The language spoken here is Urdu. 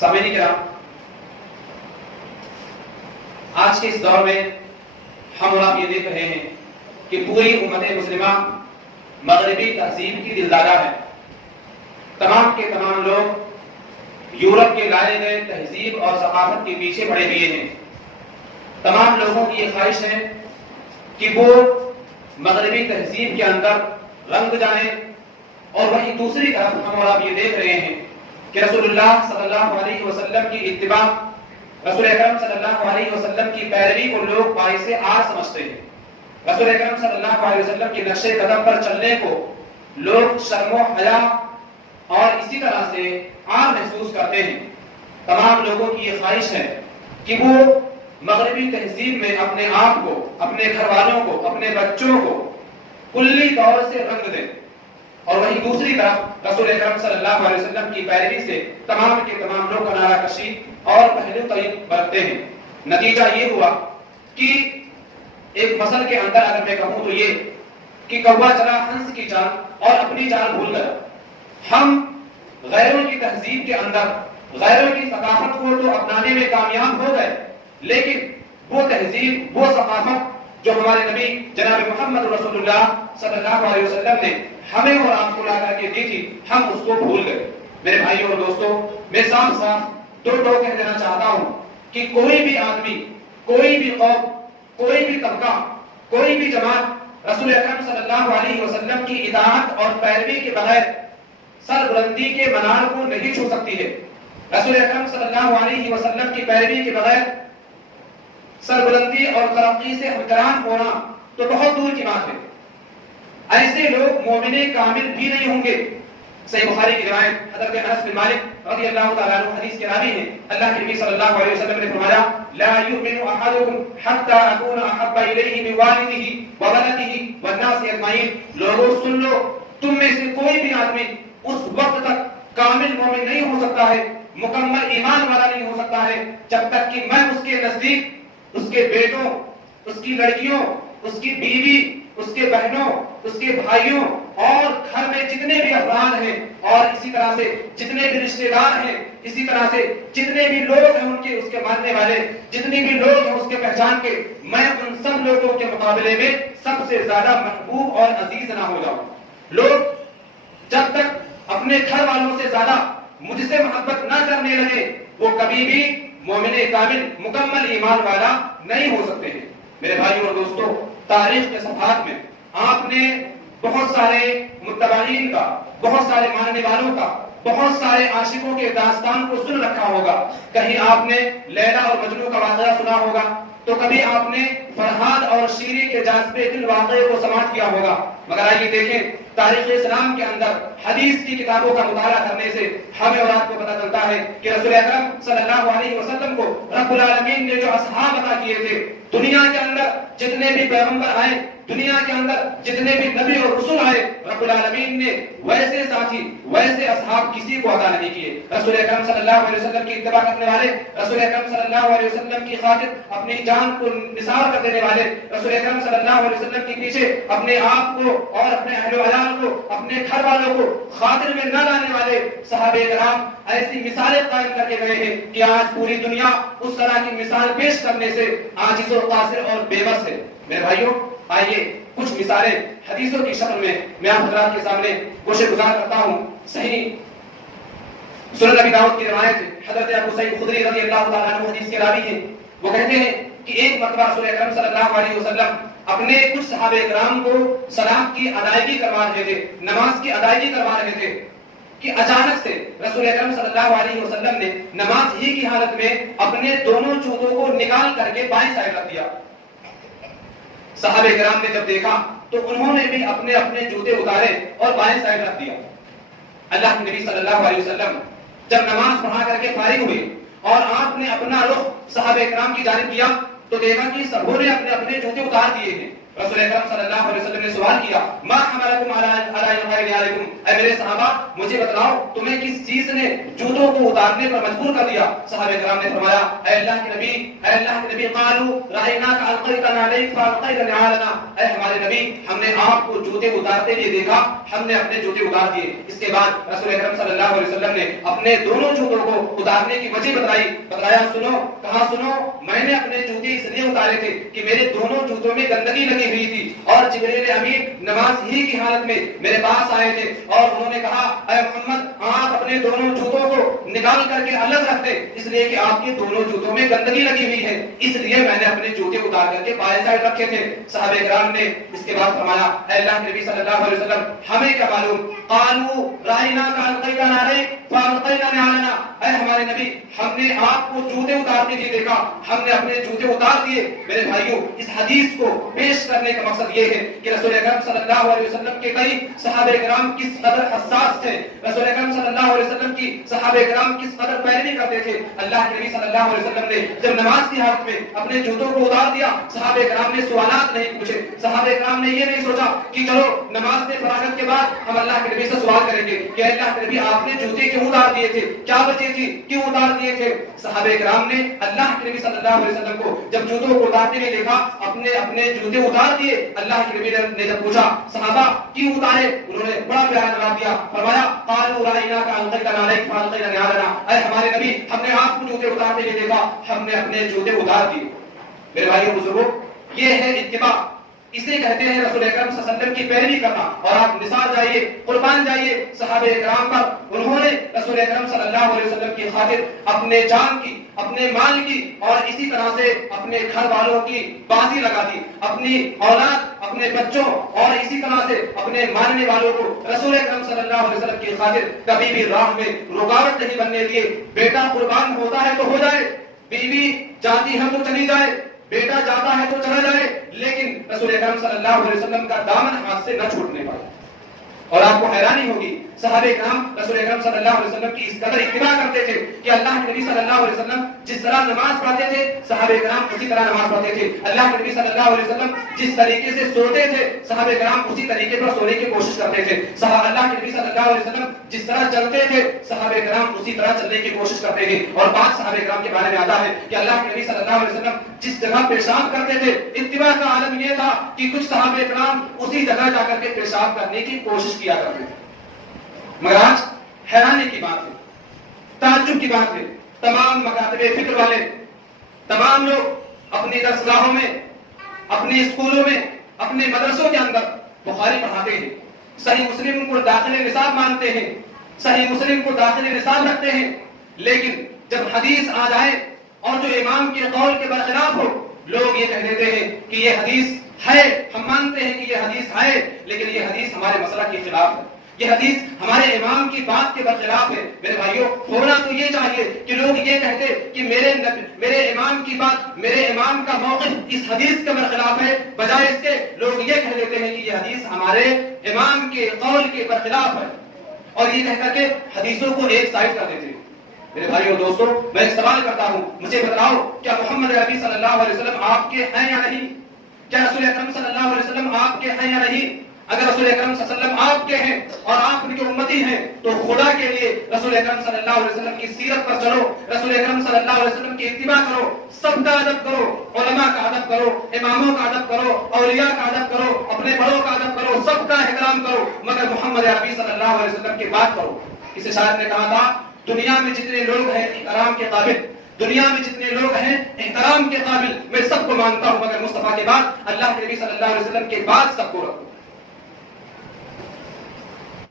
سامعین کرام، آج کے اس دور میں ہم اور آپ یہ دیکھ رہے ہیں کہ پوری امت مسلمہ مغربی تہذیب کی دلدادہ ہے۔ تمام کے تمام لوگ یورپ کے لائے گئے تہذیب اور ثقافت کے پیچھے پڑے ہوئے ہیں۔ تمام لوگوں کی یہ خواہش ہے کہ وہ مغربی تہذیب کے اندر رنگ جائیں، اور وہیں دوسری طرف ہم اور آپ یہ دیکھ رہے ہیں کہ رسول اللہ صلی اللہ علیہ وسلم کی اتباع، رسول اکرم صلی اللہ علیہ وسلم کی پیروی کو لوگ باعث عار سمجھتے ہیں۔ رسول اکرم صلی اللہ علیہ وسلم کے نقش قدم پر چلنے کو لوگ شرم و حیا اور اسی طرح سے عار محسوس کرتے ہیں۔ تمام لوگوں کی یہ خواہش ہے کہ وہ مغربی تہذیب میں اپنے آپ کو، اپنے گھر والوں کو، اپنے بچوں کو کلی طور سے رنگ دیں، اور وہیں دوسری طرف رسول اکرم صلی اللہ علیہ وسلم کی پیروی سے تمام کے تمام لوگ کنارہ کشی اور پہلو طریق برتتے ہیں۔ نتیجہ یہ ہوا کہ ایک مثل کے اندر اگر میں کہوں تو یہ کہ کوا چلا ہنس کی چال اور اپنی چال بھول گیا۔ ہم غیروں کی تہذیب کے اندر غیروں کی ثقافت کو تو اپنانے میں کامیاب ہو گئے، لیکن وہ تہذیب، وہ ثقافت جو ہمارے نبی جناب محمد رسول اللہ صلی اللہ علیہ وسلم نے ہمیں اور آپ کو لا کر کے دی تھی، ہم اس کو بھول گئے۔ میرے بھائیوں اور دوستوں، میں صاف صاف دو کہہ دینا چاہتا ہوں کہ کوئی بھی آدمی، کوئی بھی قوم، کوئی بھی طبقہ، کوئی بھی جماعت رسول اکرم صلی اللہ علیہ وسلم کی اطاعت اور پیروی کے بغیر سر بلندی کے منار کو نہیں چھو سکتی ہے۔ رسول اکرم صلی اللہ علیہ وسلم کی پیروی کے بغیر سر بلندی اور ترقی سے ہمکران ہونا تو بہت دور کی بات ہے۔ ایسے لوگ مومن کامل بھی نہیں ہوں گے۔ صحیح بخاری کی روایت، حضرت انس بن مالک رضی اللہ تعالیٰ عنہ حدیث کے راوی ہیں، اللہ کے نبی صلی اللہ علیہ وسلم نے فرمایا لا یؤمن احدکم حتی اکون احب الیہ من والدہ وولدہ والناس اجمعین۔ لوگوں سن لو، تم میں سے کوئی بھی آدمی اس وقت تک کامل مومن نہیں ہو سکتا ہے، مکمل ایمان والا نہیں ہو سکتا ہے، جب تک کہ میں اس کے نزدیک اس کے بیٹوں، اس کی لڑکیوں، اس کی بیوی، اس کے بہنوں، اس کے بھائیوں اور گھر میں جتنے بھی افراد ہیں، اور اسی طرح سے جتنے بھی رشتہ دار ہیں، اسی طرح سے جتنے بھی لوگ ہیں ان کے، اس کے ماننے والے جتنے بھی لوگ ہیں اس کے پہچان کے، میں ان سب لوگوں کے مقابلے میں سب سے زیادہ محبوب اور عزیز نہ ہو جاؤں۔ لوگ جب تک اپنے گھر والوں سے زیادہ مجھ سے محبت نہ کرنے لگے، وہ کبھی بھی مومن کامل، مکمل ایمان والا نہیں ہو سکتے ہیں۔ میرے بھائیوں اور دوستوں، تاریخ کے صفحات میں آپ نے بہت سارے متبعین کا، بہت سارے ماننے والوں کا، بہت سارے عاشقوں کے داستان کو سن رکھا ہوگا۔ کہیں آپ نے لیلا اور مجنوں کا واقعہ سنا ہوگا، تو کبھی آپ نے فرحاد اور شیری کے جاذبے دل واقعے کو سماعت کیا ہوگا، مگر آئیے دیکھیں تاریخ اسلام کے اندر حدیث کی کتابوں کا مطالعہ کرنے سے ہمیں اور آپ کو پتہ چلتا ہے کہ رسول اکرم صلی اللہ علیہ وسلم کو رب العالمین نے جو اصحاب عطا کیے تھے، دنیا کے اندر جتنے بھی پیغمبر آئے، دنیا کے اندر جتنے بھی نبی اور رسول آئے، رب العالمین نے ویسے ساتھی، ویسے اصحاب کسی کو عطا نہیں کیے۔ رسول اکرم صلی اللہ علیہ وسلم کی اتباع کرنے والے، رسول اکرم صلی اللہ علیہ وسلم کی خاطر اپنی جان کو نثار کر دینے والے، رسول اکرم صلی اللہ علیہ وسلم کے پیچھے اپنے آپ کو اور اپنے اہل و عیال کو، اپنے گھر والوں کو خاطر میں نہ لانے والے صحابہ کرام ایسی مثالیں قائم کر کے گئے ہیں کہ آج پوری دنیا اس طرح کی مثال پیش کرنے سے عاجز و قاصر اور بے بس ہے۔ میرے بھائیوں، آئیے کچھ مثالیں حدیثوں کی شکل میں آپ حضرات کے سامنے گوشے گزار کرتا ہوں۔ صحیح سنن ابی داؤد کی روایت ہے، حضرت ابو سعید خدری رضی اللہ تعالیٰ عنہ حدیث کے راوی ہیں، وہ کہتے ہیں کہ ایک مرتبہ رسول اکرم صلی اللہ علیہ وسلم اپنے کچھ صحابہ کرام کو صلاۃ کی ادائیگی کروا رہے تھے، نماز کی ادائیگی کروا رہے تھے کہ اچانک سے رسول اکرم صلی اللہ علیہ وسلم نے نماز ہی کی حالت میں اپنے دونوں جوتوں کو نکال کر کے بائیں سائڈ رکھ دیا۔ صحابہ کرام نے جب دیکھا تو انہوں نے بھی اپنے اپنے جوتے اتارے اور بائیں سائڈ رکھ دیا۔ اللہ کے نبی صلی اللہ علیہ وسلم جب نماز پڑھا کر کے فارغ ہوئے اور آپ نے اپنا رخ صحابہ کرام کی جانب کیا تو دیکھا کہ سبوں نے اپنے اپنے جوتے اتار دیے ہیں۔ رسول اکرم صلی اللہ علیہ وسلم نے سوال کیا ما حملکم علی الخیر علیکم، اے میرے صحابہ مجھے بتلاؤ تمہیں کس چیز نے جوتوں کو اتارنے پر مجبور کر دیا؟ صحابہ کرام نے فرمایا اے اللہ کے نبی، اے اللہ کے نبی قالوا رأیناک القیت علیک فالقینا نعالنا، اے ہمارے نبی ہم نے آپ کو جوتے اتارتے ہوئے دیکھا، ہم نے اپنے جوتے اتار دیے۔ اس کے بعد رسول اکرم صلی اللہ علیہ وسلم نے اپنے دونوں جوتوں کو اتارنے کی وجہ بتلایا سنو، کہا سنو میں نے اپنے جوتے اس لیے اتارے تھے کہ میرے دونوں جوتوں میں گندگی لگی ہوئی تھی، اور جبریل امین نماز ہی کی حالت میں میرے پاس آئے تھے اور انہوں نے کہا اے محمد آپ اپنے دونوں جوتوں کو نکال کر کے الگ رکھ دیں، اس لیے کہ آپ کے دونوں جوتوں میں گندگی لگی ہوئی ہے، اس لیے میں نے اپنے جوتے اتار کر کے بائیں سائڈ رکھے تھے۔ صحابہ کرام نے اس کے بعد فرمایا اے اللہ کے نبی صلی اللہ علیہ وسلم ہمیں کیا معلوم؟ قالوا رأیناک القیت علیک فالقینا نعالنا، اے ہمارے نبی ہم نے آپ کو جوتے اتارتے ہوئے دیکھا، ہم نے اپنے جوتے اتار دیے۔ میرے بھائیوں اس حدیث کو پیش کرنے کا مقصد یہ ہے کہ رسول اکرم صلی اللہ علیہ وسلم کے کئی صحابہ کرام کس قدر حساس تھے، رسول اکرم صلی اللہ علیہ وسلم کی صحابہ کرام کس قدر پیروی کرتے تھے۔ اللہ کے نبی صلی اللہ علیہ وسلم نے جب نماز کی حالت میں اپنے جوتوں کو اتار دیا، صحابہ کرام نے سوالات نہیں پوچھے، صحابہ کرام نے یہ نہیں سوچا کہ چلو نماز سے فراغت کے بعد ہم اللہ کے نبی سے سوال کریں گے کہ اللہ کے نبی آپ نے جوتے کیوں اتار دیے تھے، کیا وجہ تھی، کیوں اتار دیے تھے۔ صحابہ کرام نے اللہ کے نبی صلی اللہ علیہ وسلم کو جب جوتوں کو اتارتے ہوئے دیکھا، اپنے جوتے اتار دیے۔ اللہ کے نبی نے جب پوچھا صحابہ کیوں اتارے، انہوں نے بڑا پیارا جواب دیا، فرمایا قالوا رأیناک القیت علیک فالقینا نعالنا، اے ہمارے نبی ہم نے آپ کو جوتے اتارتے ہوئے دیکھا، ہم نے اپنے جوتے اتار دیے۔ میرے بھائیو بزرگوں یہ ہے اتباع، اسے کہتے ہیں رسول اکرم صلی اللہ علیہ وسلم کی پیروی کرنا۔ اور آپ نثار جائیے، قربان جائیے صحابہ کرام پر، انہوں نے رسول اکرم صلی اللہ علیہ وسلم کی خاطر اپنے جان کی، اپنے مال کی اور اسی طرح سے اپنے گھر والوں کی بازی لگا دی، اپنی اولاد، اپنے بچوں اور اسی طرح سے اپنے ماننے والوں کو رسول اکرم صلی اللہ علیہ وسلم کی خاطر کبھی بھی راہ میں رکاوٹ نہیں بننے دیے۔ بیٹا قربان ہوتا ہے تو ہو جائے، بیوی جاتی ہے تو چلی جائے، بیٹا جاتا ہے تو چلا جائے، لیکن رسول اکرم صلی اللہ علیہ وسلم کا دامن ہاتھ سے نہ چھوٹنے پائے۔ اور آپ کو حیرانی ہوگی صحابہ کرام رسول اکرم صلی اللہ علیہ وسلم کی اس قدر اتباع کرتے تھے کہ اللہ کے نبی صلی اللہ علیہ وسلم جس طرح نماز پڑھتے تھے صحابہ کرام اسی طرح نماز پڑھتے تھے، اللہ کے نبی صلی اللہ علیہ وسلم جس طریقے سے سوتے تھے صحابہ کرام اسی طریقے پر سونے کی کوشش کرتے تھے، اللہ کے نبی صلی اللہ علیہ وسلم جس طرح چلتے تھے صحابہ کرام اسی طرح چلنے کی کوشش کرتے تھے۔ اور بات صحابہ کرام کے بارے میں آتا ہے کہ اللہ کے نبی صلی اللہ علیہ وسلم جس جگہ پیشاب کرتے تھے، اتباع کا عالم یہ تھا کہ کچھ صحابہ کرام اسی جگہ جا کر کے پیشاب کرنے کی کوشش کیا کرتے تھے۔ مگر آج حیرانی کی بات ہے، تعجب کی بات ہے، تمام مکاتب فکر والے، تمام لوگ اپنی درسگاہوں میں، اپنے اسکولوں میں، اپنے مدرسوں کے اندر بخاری پڑھاتے ہیں، صحیح مسلم کو داخل نصاب مانتے ہیں، صحیح مسلم کو داخل نصاب رکھتے ہیں، لیکن جب حدیث آ جائے اور جو امام کے قول کے برخلاف ہو، لوگ یہ کہہ دیتے ہیں کہ یہ حدیث ہے، ہم مانتے ہیں کہ یہ حدیث ہے، لیکن یہ حدیث ہمارے مسئلہ کے خلاف ہے، یہ حدیث ہمارے امام کی بات کے برخلاف ہے۔ میرے بھائیوں ہونا تو یہ چاہیے کہ لوگ یہ کہتے کہ میرے امام کی بات، میرے امام کا موقف اس حدیث کے برخلاف ہے، بجائے اس کے لوگ یہ کہہ دیتے ہیں کہ یہ حدیث ہمارے امام کے قول کے برخلاف ہے، اور یہ کہہ کر کے حدیثوں کو ایک سائڈ کر دیتے ہیں۔ میرے بھائیوں دوستوں میں ایک سوال کرتا ہوں، مجھے بتاؤ کیا محمد عربی صلی اللہ علیہ وسلم آپ کے ہیں یا نہیں؟ کیا رسول اکرم صلی اللہ علیہ وسلم آپ کے ہیں یا نہیں؟ اگر رسول اکرم صلی اللہ علیہ وسلم آپ کے ہیں اور آپ ان کے امتی ہیں تو خدا کے لیے رسول اکرم صلی اللہ علیہ وسلم کی سیرت پر چلو، رسول اکرم صلی اللہ علیہ وسلم کی اتباع کرو، سب کا ادب کرو، علماء کا ادب کرو، اماموں کا ادب کرو، اولیاء کا ادب کرو، اپنے بڑوں کا ادب کرو، سب کا احترام کرو، مگر محمد عربی صلی اللہ علیہ وسلم کی بات کرو۔ کسی شاعر نے کہا تھا دنیا میں جتنے لوگ ہیں احترام کے قابل، دنیا میں جتنے لوگ ہیں احترام کے قابل، میں سب کو مانتا ہوں، مگر مصطفیٰ کے بعد اللہ کے نبی صلی اللہ علیہ وسلم کے بعد سب کو رکھوں۔